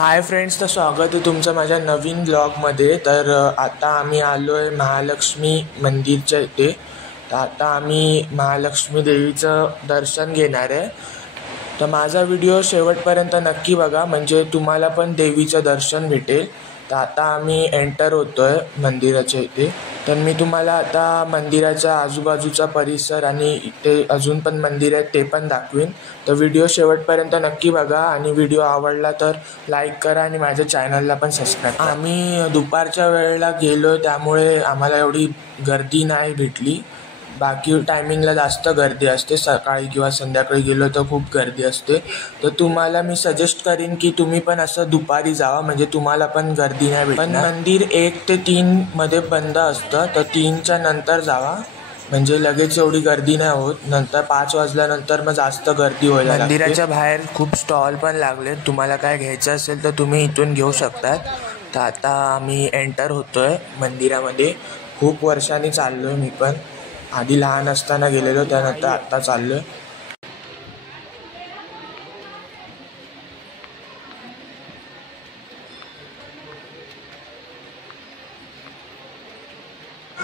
Hi friends, तर स्वागत आहे तुमचं माझ्या नवीन ब्लॉगमध्ये। तर आता आम्ही आलो आहे महालक्ष्मी मंदिरच्या इथे। तर आता आम्ही महालक्ष्मी देवीचं दर्शन घेणार आहे। तर माझा व्हिडिओ शेवटपर्यंत नक्की बघा, म्हणजे तुम्हाला पण देवीचं दर्शन भेटेल। तर आता आम्ही एंटर होतो आहे मंदिराच्या इथे। तर मी तुम्हाला आता मंदिराच्या आजूबाजूचा परिसर आणि इथे अजून पण मंदिर आहेत ते पण दाखवीन। तर व्हिडिओ शेवटपर्यंत नक्की बघा आणि व्हिडिओ आवडला तर लाईक करा आणि माझ्या चॅनलला पण सबस्क्राईब करा। आम्ही दुपारच्या वेळेला गेलो त्यामुळे आम्हाला एवढी गर्दी नाही भेटली। बाकी टायमिंगला जास्त गर्दी असते, सकाळी किंवा संध्याकाळी गेलो तर खूप गर्दी असते। तर तुम्हाला मी सजेस्ट करीन की तुम्ही पण असं दुपारी जावा, म्हणजे तुम्हाला पण गर्दी नाही भेटणार। पण मंदिर 1 ते 3 मध्ये बंद असतं, तर 3च्या नंतर जावा, म्हणजे लगेच एवढी गर्दी नाही होत। नंतर 5 वाजल्यानंतर मग जास्त गर्दी व्हायला लागते। मंदिराच्या बाहेर खूप स्टॉल पण लागले, तुम्हाला काय घ्यायचं असेल तर तुम्ही इथून घेऊ शकतात। तर आता आम्ही एंटर होतोय मंदिरामध्ये। खूप वर्षांनी चाललोय मी पण, आधी लहान असताना गेलेलो, त्यानंतर आत्ता चाललोय।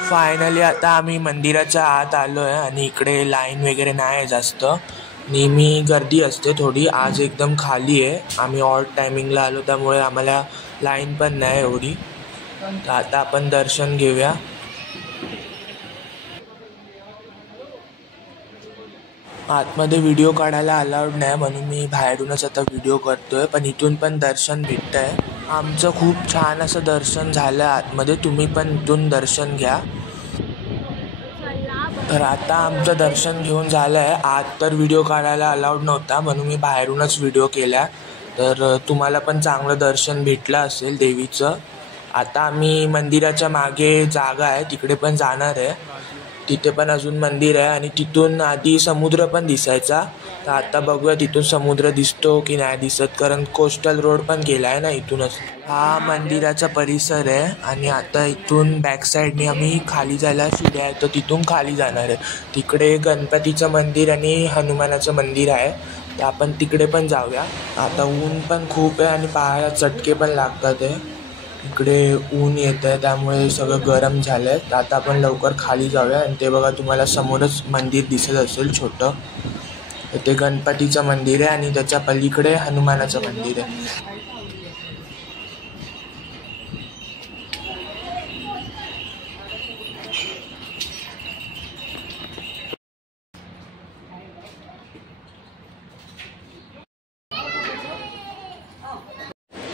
फायनली आता आम्ही मंदिराच्या आत आलो आहे आणि इकडे लाईन वगैरे नाही आहे जास्त। नेहमी गर्दी असते थोडी, आज एकदम खाली आहे। आम्ही ऑड टायमिंगला आलो त्यामुळे आम्हाला लाईन पण नाही एवढी। तर आता आपण दर्शन घेऊया। आतमध्ये व्हिडिओ काढायला अलाउड नाही, म्हणून मी बाहेरूनच आता व्हिडिओ करतोय। पण इथून पण दर्शन भेटतंय। आमचं खूप छान असं दर्शन झालं आतमध्ये, तुम्ही पण इथून दर्शन घ्या। तर आता आमचं दर्शन घेऊन झालं आहे। आत तर व्हिडिओ काढायला अलाउड नव्हता, म्हणून मी बाहेरूनच व्हिडिओ केला। तर तुम्हाला पण चांगलं दर्शन भेटलं असेल देवीचं। आता आम्ही मंदिराच्या मागे जागा आहे तिकडे पण जाणार आहे। तिथे पण अजून मंदिर आहे आणि तिथून आधी समुद्र पण दिसायचा। तर आता बघूया तिथून समुद्र दिसतो की नाही दिसत, कारण कोस्टल रोड पण गेला आहे ना इथूनच। हा मंदिराचा परिसर आहे आणि आता इथून बॅक साईडने आम्ही खाली जायला शिड्या आहे, तर तिथून खाली जाणार आहे। तिकडे गणपतीचं मंदिर आणि हनुमानाचं मंदिर आहे, तर आपण तिकडे पण जाऊया। आता ऊन पण खूप आहे आणि पायाला चटके पण लागतात आहे। इकडे ऊन येत आहे त्यामुळे सगळं गरम झालं आहे। तर आता आपण लवकर खाली जाऊया। आणि ते बघा, तुम्हाला समोरच मंदिर दिसत असेल छोटं, तर ते गणपतीचं मंदिर आहे आणि त्याच्या पलीकडे हनुमानाचं मंदिर आहे।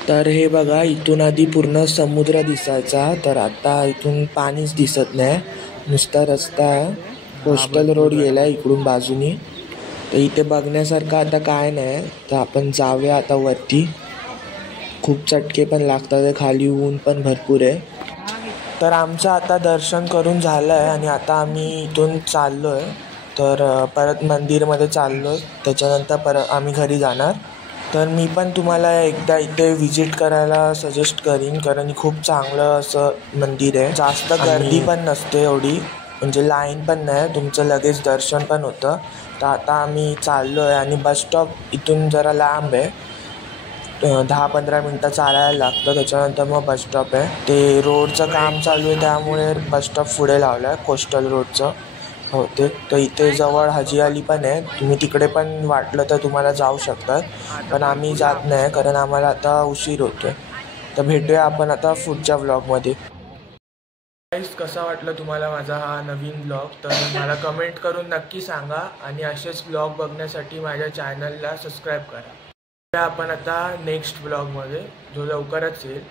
तर हे बघा, इथून आधी पूर्ण समुद्र दिसायचा, तर आता इथून पाणीच दिसत नाही, नुसता रस्ता आहे। कोस्टल रोड गेला इकडून बाजूनी। तर इथे बघण्यासारखं आता काय नाही, तर आपण जाऊया आता वरती। खूप चटके पण लागतात, खाली ऊन पण भरपूर आहे। तर आमचं आता दर्शन करून झालं आहे आणि आता आम्ही इथून चाललो आहे। तर परत मंदिरमध्ये चाललो आहे, त्याच्यानंतर आम्ही घरी जाणार। तर मी पण तुम्हाला एकदा इथे व्हिजिट करायला सजेस्ट करीन, कारण खूप चांगलं असं मंदिर आहे। जास्त गर्दी पण नसते एवढी, म्हणजे लाईन पण नाही, तुमचं लगेच दर्शन पण होतं। तर आता आम्ही चाललो आहे आणि बसस्टॉप इथून जरा लांब आहे, 10-15 मिनटं चालायला लागतं, त्याच्यानंतर मग बसस्टॉप आहे। ते रोडचं काम चालू आहे त्यामुळे बसस्टॉप पुढे लावलं आहे कोस्टल रोडचं होते। तर इथे जवळ हाजी अली पण आहे, तुम्ही तिकडे पण वाटलं तर तुम्हाला जाऊ शकतात, पण आम्ही जात नाही कारण आम्हाला आता उशीर होतोय। तर भेटूया आपण आता पुढच्या व्लॉगमध्ये। गाईस, कसा वाटलं तुम्हाला माझा हा नवीन ब्लॉग? तर मला कमेंट करून नक्की सांगा आणि असेच ब्लॉग बघण्यासाठी माझ्या चॅनलला सबस्क्राईब करा। आपण आता नेक्स्ट ब्लॉगमध्ये, जो लवकरच येईल।